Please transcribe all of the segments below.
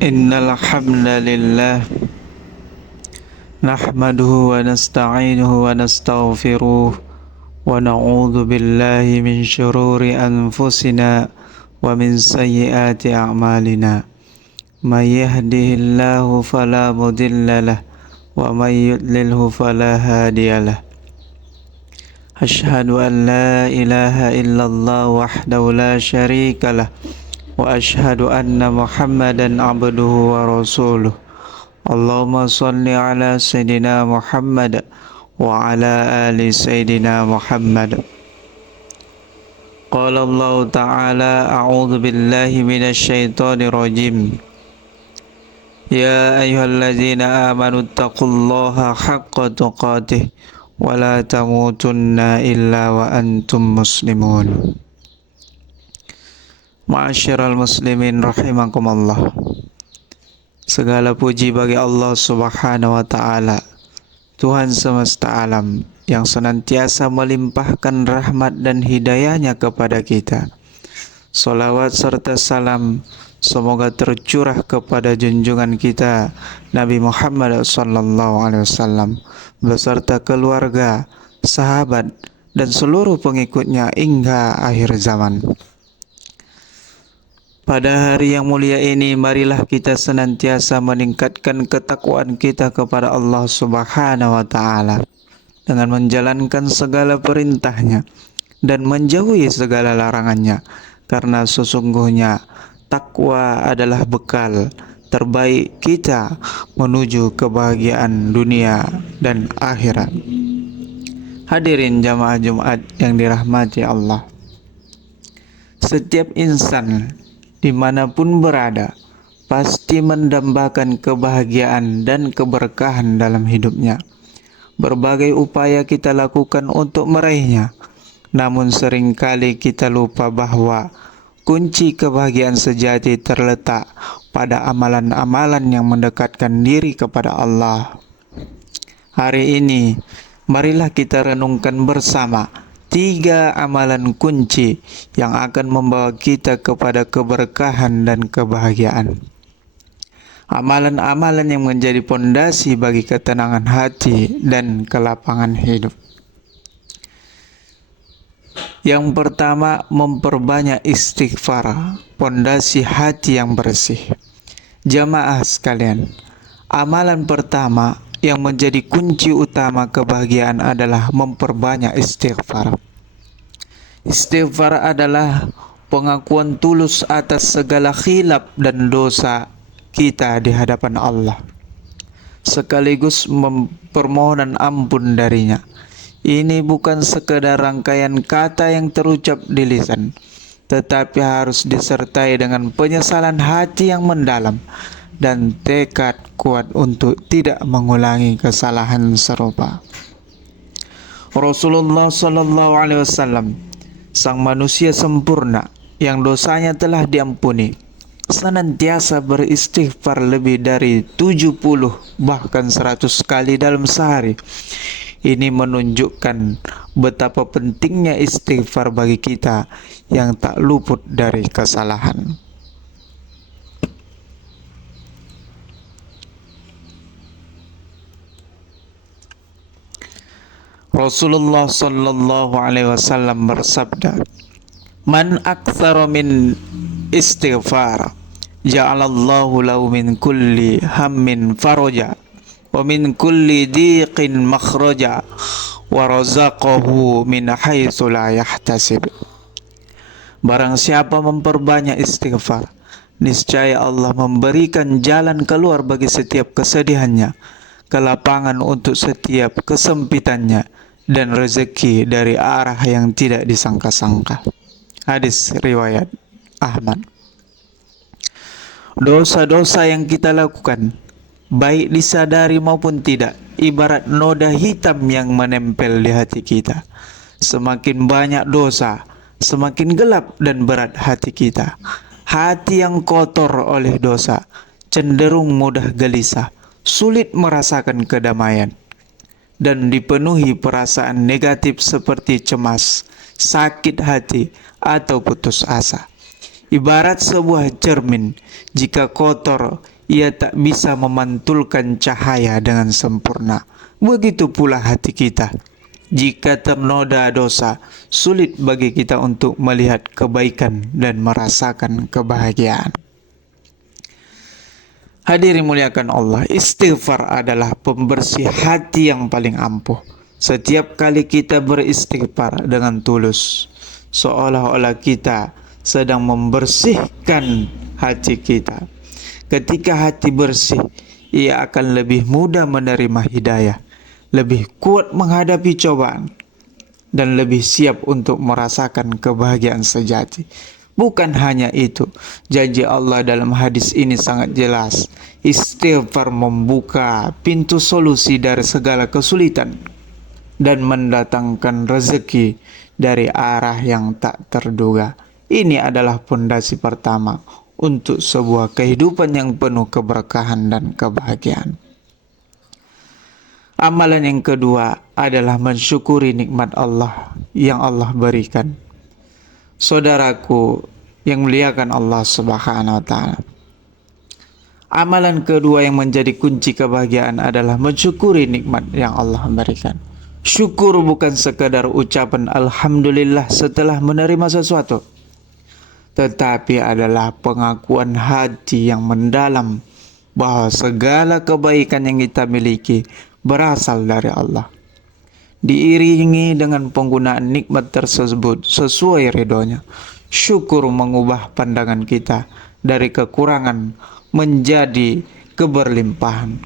Innal hamdalillah nahmaduhu wa nasta'inuhu wa nastaghfiruh wa na'udzu billahi min syururi anfusina wa min sayyiati a'malina. May yahdihillahu fala mudhillalah wa may yudlilhu fala hadiyalah. Asyhadu an la ilaha illallah wahdahu la syarikalah wa asyhadu anna Muhammadan abduhu wa rasuluh. Allahumma salli ala Sayyidina Muhammad wa ala ali Sayyidina Muhammad. Qala Allah Ta'ala a'udzu billahi minasy syaithanir rajim. Ya ayyuhalladzina amanu taqullaha haqqa tuqatih wa la tamutunna illa wa antum muslimun. Ma'asyiral muslimin rahimakumullah. Segala puji bagi Allah Subhanahu wa taala, Tuhan semesta alam yang senantiasa melimpahkan rahmat dan hidayahnya kepada kita. Salawat serta salam semoga tercurah kepada junjungan kita Nabi Muhammad SAW beserta keluarga, sahabat dan seluruh pengikutnya hingga akhir zaman. Pada hari yang mulia ini, marilah kita senantiasa meningkatkan ketakwaan kita kepada Allah Subhanahu wa taala dengan menjalankan segala perintahnya dan menjauhi segala larangannya, karena sesungguhnya takwa adalah bekal terbaik kita menuju kebahagiaan dunia dan akhirat. Hadirin jamaah Jumat yang dirahmati Allah, setiap insan dimanapun berada pasti mendambakan kebahagiaan dan keberkahan dalam hidupnya. Berbagai upaya kita lakukan untuk meraihnya, namun seringkali kita lupa bahwa kunci kebahagiaan sejati terletak pada amalan-amalan yang mendekatkan diri kepada Allah. Hari ini, marilah kita renungkan bersama 3 amalan kunci yang akan membawa kita kepada keberkahan dan kebahagiaan. Amalan-amalan yang menjadi pondasi bagi ketenangan hati dan kelapangan hidup. Yang pertama, memperbanyak istighfar, pondasi hati yang bersih. Jamaah sekalian, amalan pertama yang menjadi kunci utama kebahagiaan adalah memperbanyak istighfar. Istighfar adalah pengakuan tulus atas segala khilaf dan dosa kita di hadapan Allah, sekaligus permohonan ampun darinya. Ini bukan sekedar rangkaian kata yang terucap di lisan, tetapi harus disertai dengan penyesalan hati yang mendalam dan tekad kuat untuk tidak mengulangi kesalahan serupa. Rasulullah SAW, sang manusia sempurna yang dosanya telah diampuni, senantiasa beristighfar lebih dari 70 bahkan 100 kali dalam sehari. Ini menunjukkan betapa pentingnya istighfar bagi kita yang tak luput dari kesalahan. Rasulullah sallallahu alaihi wasallam bersabda, "Man aktsara min istighfar, ja'alallahu lahu min kulli hammin faraja wa min kulli dhiqin makhraja wa razaqahu min haitsu la yahtasib." Barang siapa memperbanyak istighfar, niscaya Allah memberikan jalan keluar bagi setiap kesedihannya, kelapangan untuk setiap kesempitannya, dan rezeki dari arah yang tidak disangka-sangka. Hadis riwayat Ahmad. Dosa-dosa yang kita lakukan, baik disadari maupun tidak, ibarat noda hitam yang menempel di hati kita. Semakin banyak dosa, semakin gelap dan berat hati kita. Hati yang kotor oleh dosa cenderung mudah gelisah, sulit merasakan kedamaian, dan dipenuhi perasaan negatif seperti cemas, sakit hati, atau putus asa. Ibarat sebuah cermin, jika kotor, ia tak bisa memantulkan cahaya dengan sempurna. Begitu pula hati kita. Jika ternoda dosa, sulit bagi kita untuk melihat kebaikan dan merasakan kebahagiaan. Hadirin muliakan Allah, istighfar adalah pembersih hati yang paling ampuh. Setiap kali kita beristighfar dengan tulus, seolah-olah kita sedang membersihkan hati kita. Ketika hati bersih, ia akan lebih mudah menerima hidayah, lebih kuat menghadapi cobaan, dan lebih siap untuk merasakan kebahagiaan sejati. Bukan hanya itu, janji Allah dalam hadis ini sangat jelas. Istighfar membuka pintu solusi dari segala kesulitan dan mendatangkan rezeki dari arah yang tak terduga. Ini adalah fondasi pertama untuk sebuah kehidupan yang penuh keberkahan dan kebahagiaan. Amalan yang kedua adalah mensyukuri nikmat Allah yang Allah berikan. Saudaraku yang muliakan Allah Subhanahu wa taala. Amalan kedua yang menjadi kunci kebahagiaan adalah mensyukuri nikmat yang Allah berikan. Syukur bukan sekadar ucapan alhamdulillah setelah menerima sesuatu, tetapi adalah pengakuan hati yang mendalam bahwa segala kebaikan yang kita miliki berasal dari Allah. Diiringi dengan penggunaan nikmat tersebut sesuai ridhonya. Syukur mengubah pandangan kita dari kekurangan menjadi keberlimpahan.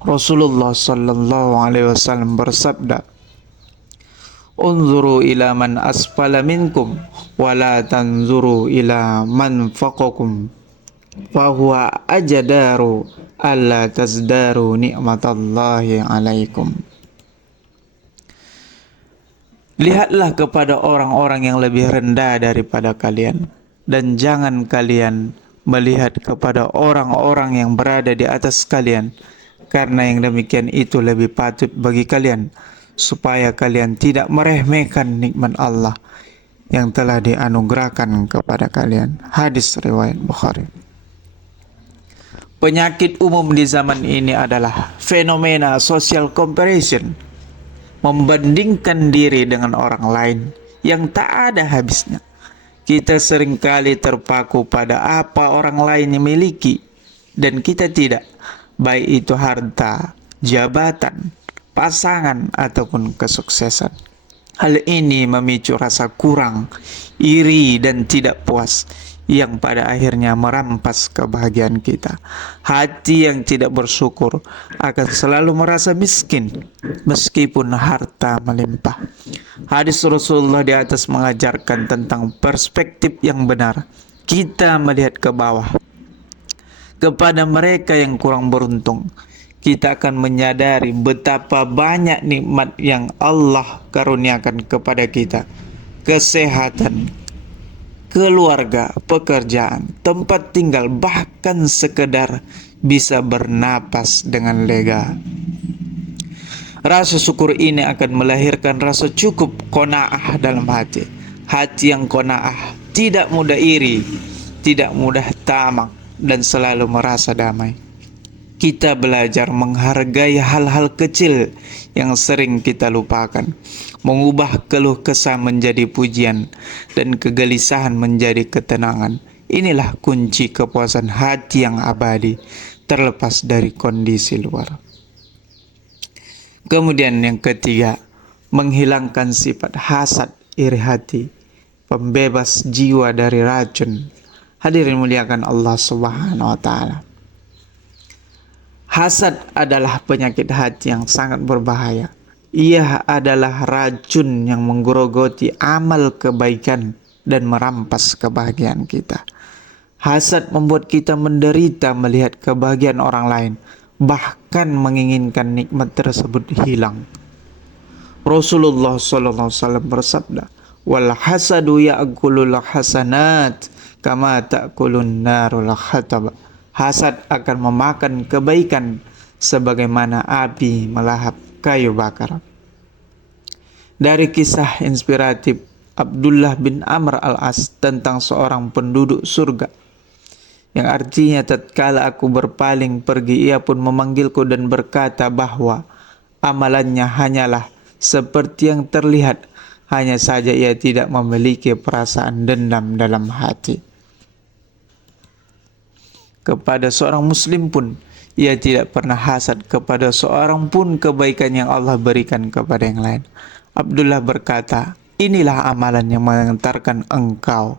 Rasulullah sallallahu alaihi wasallam bersabda, "Unzuru ila man asfala minkum wa la tanzuru ila man faqakum fahuwa ajdaru alla tazdaru ni'matallahi alaikum." Lihatlah kepada orang-orang yang lebih rendah daripada kalian, dan jangan kalian melihat kepada orang-orang yang berada di atas kalian, karena yang demikian itu lebih patut bagi kalian, supaya kalian tidak meremehkan nikmat Allah yang telah dianugerahkan kepada kalian. Hadis riwayat Bukhari. Penyakit umum di zaman ini adalah fenomena social comparison, membandingkan diri dengan orang lain yang tak ada habisnya. Kita seringkali terpaku pada apa orang lain yang miliki dan kita tidak, baik itu harta, jabatan, pasangan, ataupun kesuksesan. Hal ini memicu rasa kurang, iri, dan tidak puas yang pada akhirnya merampas kebahagiaan kita. Hati yang tidak bersyukur akan selalu merasa miskin meskipun harta melimpah. Hadis Rasulullah di atas mengajarkan tentang perspektif yang benar. Kita melihat ke bawah, kepada mereka yang kurang beruntung. Kita akan menyadari betapa banyak nikmat yang Allah karuniakan kepada kita. Kesehatan, keluarga, pekerjaan, tempat tinggal, bahkan sekedar bisa bernapas dengan lega. Rasa syukur ini akan melahirkan rasa cukup, qanaah dalam hati. Hati yang qanaah tidak mudah iri, tidak mudah tamak, dan selalu merasa damai. Kita belajar menghargai hal-hal kecil yang sering kita lupakan, mengubah keluh kesah menjadi pujian, dan kegelisahan menjadi ketenangan. Inilah kunci kepuasan hati yang abadi, terlepas dari kondisi luar. Kemudian yang ketiga, menghilangkan sifat hasad, iri hati, pembebas jiwa dari racun. Hadirin muliakan Allah Subhanahu wa taala. Hasad adalah penyakit hati yang sangat berbahaya. Ia adalah racun yang menggerogoti amal kebaikan dan merampas kebahagiaan kita. Hasad membuat kita menderita melihat kebahagiaan orang lain, bahkan menginginkan nikmat tersebut hilang. Rasulullah sallallahu alaihi wasallam bersabda, "Wal hasadu ya'kulul hasanat kama ta'kulun narul hatab." Hasad akan memakan kebaikan sebagaimana api melahap kayu bakar. Dari kisah inspiratif Abdullah bin Amr al-As tentang seorang penduduk surga, yang artinya tatkala aku berpaling pergi ia pun memanggilku dan berkata bahwa amalannya hanyalah seperti yang terlihat, hanya saja ia tidak memiliki perasaan dendam dalam hati. Kepada seorang muslim pun ia tidak pernah hasad kepada seorang pun kebaikan yang Allah berikan kepada yang lain. Abdullah berkata, inilah amalan yang mengantarkan engkau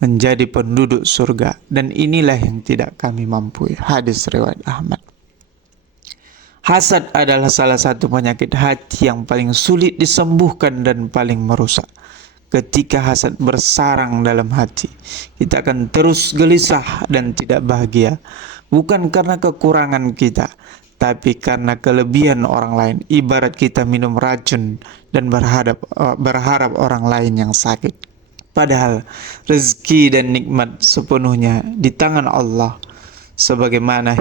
menjadi penduduk surga, dan inilah yang tidak kami mampu. Hadis riwayat Ahmad. Hasad adalah salah satu penyakit hati yang paling sulit disembuhkan dan paling merusak. Ketika hasad bersarang dalam hati, kita akan terus gelisah dan tidak bahagia. Bukan karena kekurangan kita, tapi karena kelebihan orang lain. Ibarat kita minum racun dan berharap orang lain yang sakit. Padahal rezeki dan nikmat sepenuhnya di tangan Allah, sebagaimana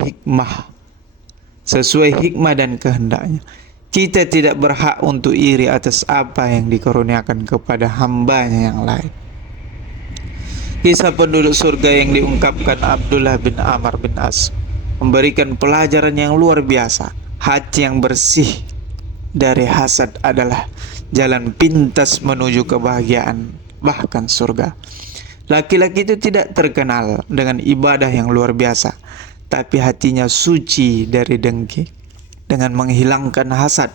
sesuai hikmah dan kehendaknya. Kita tidak berhak untuk iri atas apa yang dikaruniakan kepada hambanya yang lain. Kisah penduduk surga yang diungkapkan Abdullah bin Amr bin As memberikan pelajaran yang luar biasa. Hati yang bersih dari hasad adalah jalan pintas menuju kebahagiaan, bahkan surga. Laki-laki itu tidak terkenal dengan ibadah yang luar biasa, tapi hatinya suci dari dengki. Dengan menghilangkan hasad,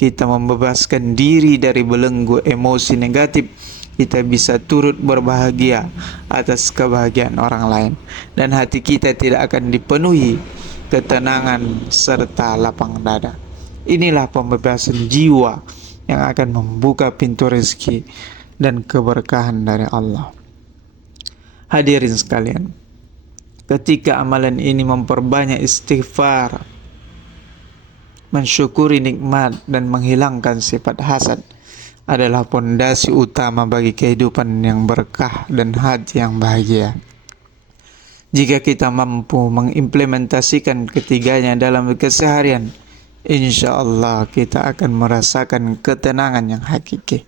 kita membebaskan diri dari belenggu emosi negatif. Kita bisa turut berbahagia atas kebahagiaan orang lain, dan hati kita tidak akan dipenuhi ketenangan serta lapang dada. Inilah pembebasan jiwa yang akan membuka pintu rezeki dan keberkahan dari Allah. Hadirin sekalian, ketika amalan ini memperbanyak istighfar, mensyukuri nikmat dan menghilangkan sifat hasad, adalah pondasi utama bagi kehidupan yang berkah dan hati yang bahagia. Jika kita mampu mengimplementasikan ketiganya dalam keseharian, insya Allah kita akan merasakan ketenangan yang hakiki,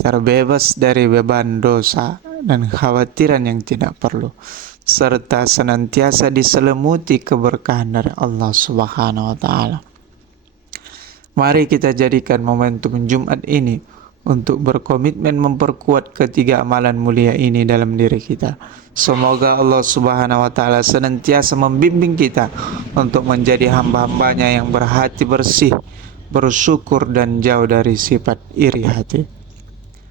terbebas dari beban dosa dan khawatiran yang tidak perlu, serta senantiasa diselimuti keberkahan dari Allah Subhanahu wa Ta'ala. Mari kita jadikan momentum Jumat ini untuk berkomitmen memperkuat ketiga amalan mulia ini dalam diri kita. Semoga Allah Subhanahu wa Ta'ala senantiasa membimbing kita untuk menjadi hamba-hambanya yang berhati bersih, bersyukur dan jauh dari sifat iri hati.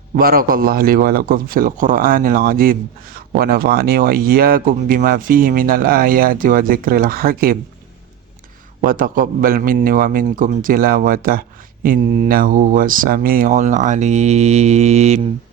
Barakallahu li wa lakum fil Qur'anil azim, wa nafa'ani wa iyyakum bima fihi minal ayati wa dzikril hakim. Wa taqabbal minni wa minkum tilawatah, innahu was samiul alim.